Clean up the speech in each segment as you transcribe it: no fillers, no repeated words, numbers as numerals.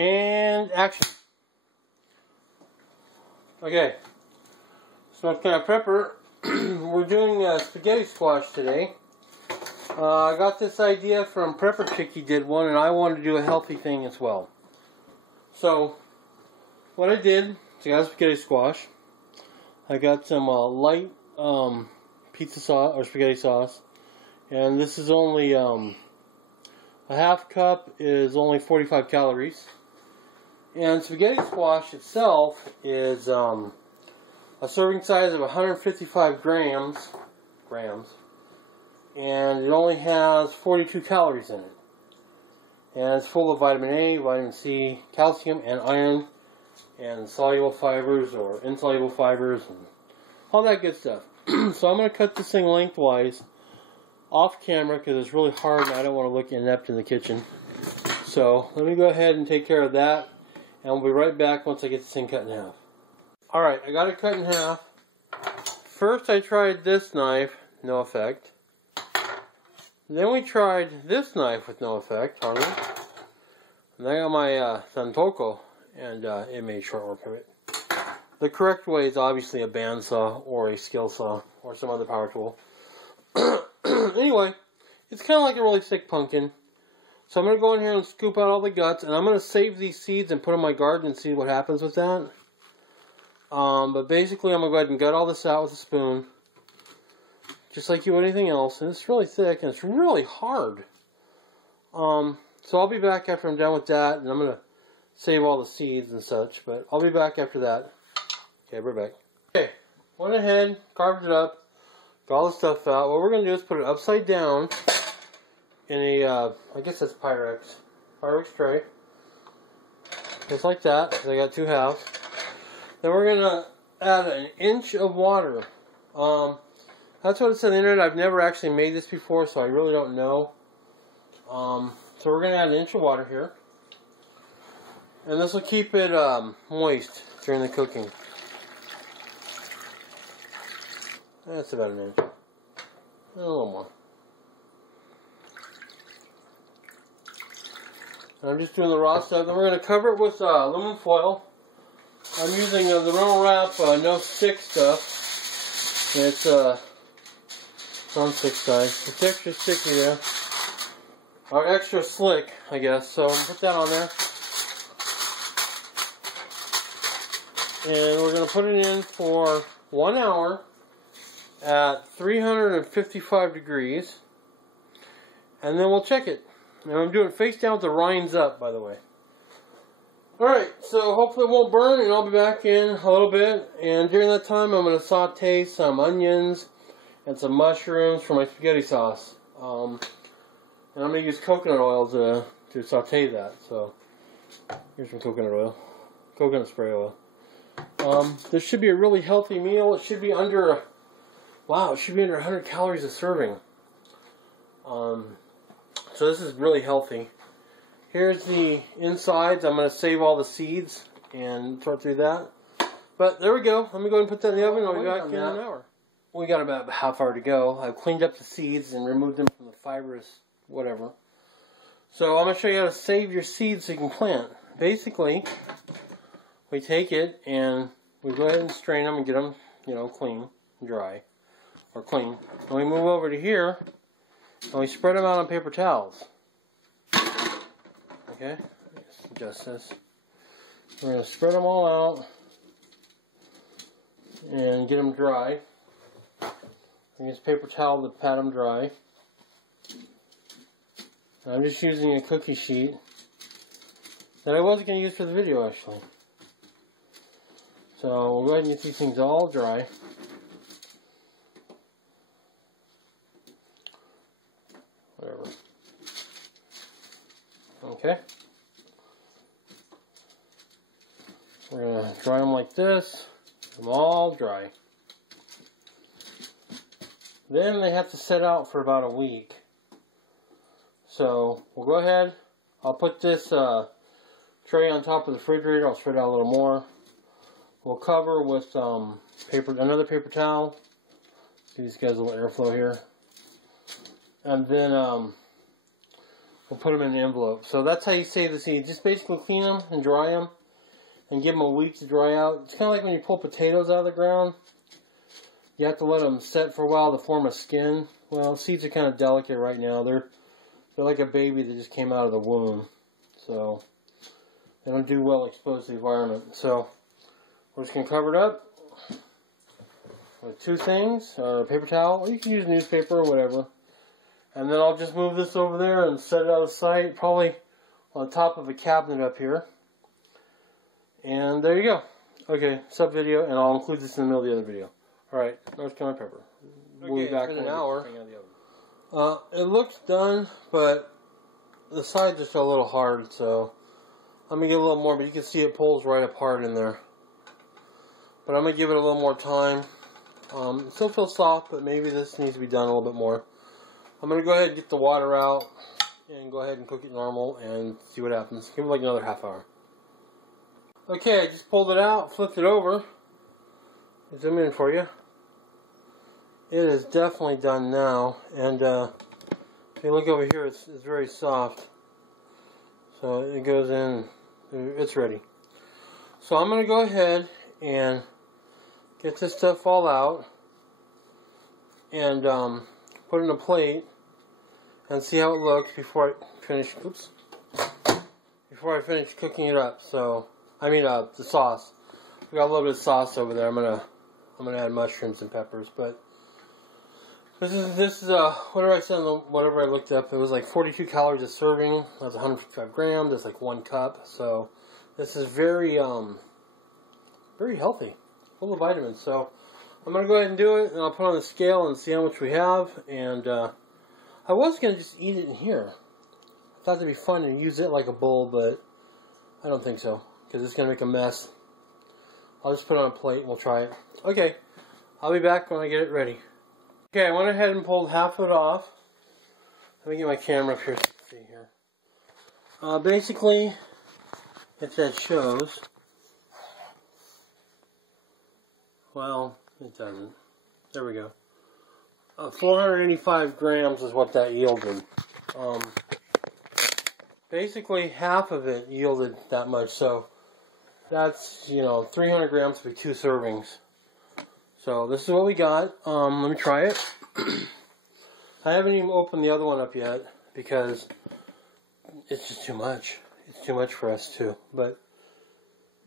And action. Okay, so it's kind of prepper. We're doing spaghetti squash today. I got this idea from Prepperchicke did one, and I wanted to do a healthy thing as well. So, what I did is I got spaghetti squash. I got some light pizza sauce or spaghetti sauce, and this is only a half cup is only 45 calories. And spaghetti squash itself is a serving size of 155 grams, and it only has 42 calories in it. And it's full of vitamin A, vitamin C, calcium, and iron, and soluble fibers or insoluble fibers, and all that good stuff. So I'm going to cut this thing lengthwise off camera because it's really hard and I don't want to look inept in the kitchen. So let me go ahead and take care of that, and we'll be right back once I get this thing cut in half. Alright, I got it cut in half. First I tried this knife, no effect. Then we tried this knife with no effect, hardly. And then I got my Santoku, and it made short work of it. The correct way is obviously a bandsaw or a skill saw or some other power tool. Anyway, it's kind of like a really thick pumpkin. So I'm going to go in here and scoop out all the guts, and I'm going to save these seeds and put them in my garden and see what happens with that. But basically I'm going to go ahead and gut all this out with a spoon, just like you would anything else. And it's really thick and it's really hard. So I'll be back after I'm done with that, and I'm going to save all the seeds and such, but I'll be back after that. Okay, we're back. Okay, went ahead, carved it up, got all the stuff out. What we're going to do is put it upside down in a, I guess that's Pyrex tray. Just like that, because I got two halves. Then we're going to add an inch of water. That's what it said on the internet. I've never actually made this before, so I really don't know. So we're going to add an inch of water here. And this will keep it moist during the cooking. That's about an inch. And a little more. And I'm just doing the raw stuff. Then we're going to cover it with aluminum foil. I'm using the Rental Wrap No Stick stuff. It's non-stick side. It's extra sticky there. Or extra slick, I guess. So I'm going to put that on there. And we're going to put it in for 1 hour at 355 degrees. And then we'll check it. And I'm doing it face down with the rinds up, by the way. Alright, so hopefully it won't burn, and I'll be back in a little bit. And during that time, I'm going to saute some onions and some mushrooms for my spaghetti sauce. And I'm going to use coconut oil to saute that. So, here's some coconut oil. Coconut spray oil. This should be a really healthy meal. It should be under, wow, it should be under 100 calories a serving. So this is really healthy. Here's the insides. I'm going to save all the seeds and sort through that. But there we go. Let me go ahead and put that in the oven. I'll be back in an hour. We got about a half hour to go. I've cleaned up the seeds and removed them from the fibrous whatever. So I'm going to show you how to save your seeds so you can plant. Basically, we take it and we go ahead and strain them and get them, you know, clean, dry, or clean. And we move over to here and we spread them out on paper towels. Okay, let's adjust this. We're going to spread them all out and get them dry. I use paper towel to pat them dry. I'm just using a cookie sheet that I wasn't going to use for the video, actually. So we'll go ahead and get these things all dry. Whatever. Okay. We're going to dry them like this. Get them all dry. Then they have to set out for about a week. So we'll go ahead. I'll put this tray on top of the refrigerator. I'll spread out a little more. We'll cover with another paper towel. Give these guys a little airflow here. And then we'll put them in an envelope. So that's how you save the seeds. Just basically clean them and dry them and give them a week to dry out. It's kind of like when you pull potatoes out of the ground. You have to let them set for a while to form a skin. Well, seeds are kind of delicate right now. They're like a baby that just came out of the womb. So they don't do well exposed to the environment. So we're just going to cover it up with two things, or a paper towel, or you can use newspaper or whatever. And then I'll just move this over there and set it out of sight, probably on top of a cabinet up here. And there you go. Okay, sub video, and I'll include this in the middle of the other video. Alright, North Carolina pepper. We'll be back in an hour. It looks done, but the sides are still a little hard, so I'm going to get a little more, but you can see it pulls right apart in there. But I'm going to give it a little more time. It still feels soft, but maybe this needs to be done a little bit more. I'm going to go ahead and get the water out and go ahead and cook it normal and see what happens. Give it like another half hour. Okay, I just pulled it out, flipped it over. Zoom in for you. It is definitely done now, and if you look over here, it's very soft. So it goes in, it's ready. So I'm going to go ahead and get this stuff all out and put it in a plate and see how it looks before I finish. Oops. Before I finish cooking it up. So I mean the sauce. We got a little bit of sauce over there. I'm gonna add mushrooms and peppers, but this is whatever I said, whatever I looked up. It was like 42 calories a serving. That's 155 grams. That's like 1 cup. So this is very very healthy, full of vitamins. So I'm gonna go ahead and do it, and I'll put it on the scale and see how much we have. And I was gonna just eat it in here. I thought it'd be fun and use it like a bowl, but I don't think so because it's gonna make a mess. I'll just put it on a plate and we'll try it. Okay, I'll be back when I get it ready. Okay, I went ahead and pulled half of it off. Let me get my camera up here so you can see here. Basically, if that shows, well, it doesn't. There we go. 485 grams is what that yielded. Basically, half of it yielded that much, so that's, 300 grams would be 2 servings. So this is what we got. Let me try it. I haven't even opened the other one up yet because it's just too much. It's too much for us too. But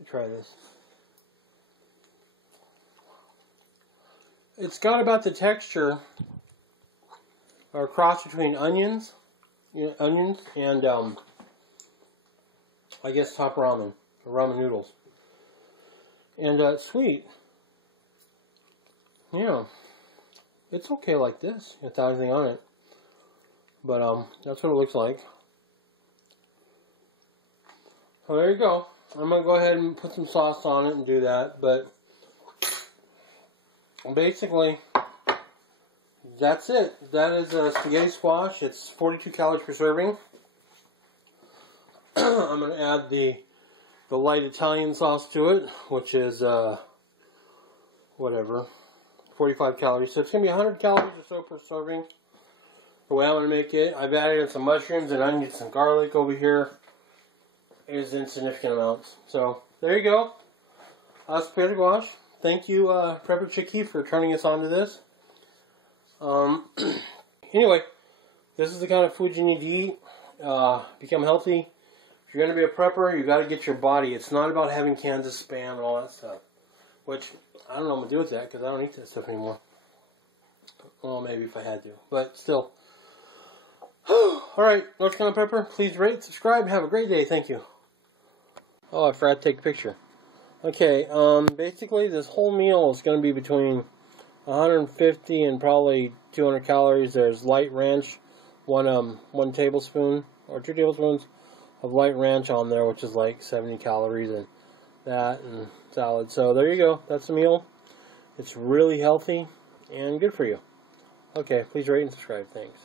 let me try this. It's got about the texture or a cross between onions and I guess top ramen. Ramen noodles. And it's sweet. Yeah. It's okay like this, without anything on it. But that's what it looks like. So there you go. I'm going to go ahead and put some sauce on it and do that. But basically, that's it. That is a spaghetti squash. It's 42 calories per serving. I'm going to add the light Italian sauce to it, which is, 45 calories. So it's going to be 100 calories or so per serving. The way I'm going to make it, I've added in some mushrooms and onions and garlic over here. It is in significant amounts. So, there you go. Spaghetti squash. Thank you, Prepperchicke, for turning us on to this. Anyway, this is the kind of food you need to eat. Become healthy. If you're going to be a prepper, you got to get your body. It's not about having cans of Spam and all that stuff. Which, I don't know what I'm going to do with that, because I don't eat that stuff anymore. Well, maybe if I had to. But still. Alright, North Carolina Pepper, please rate, subscribe, have a great day. Thank you. Oh, I forgot to take a picture. Okay, basically this whole meal is going to be between 150 and probably 200 calories. There's light ranch, one tablespoon or 2 tablespoons of light ranch on there, which is like 70 calories, and that and salad. So there you go. That's the meal. It's really healthy and good for you. Okay, please rate and subscribe. Thanks.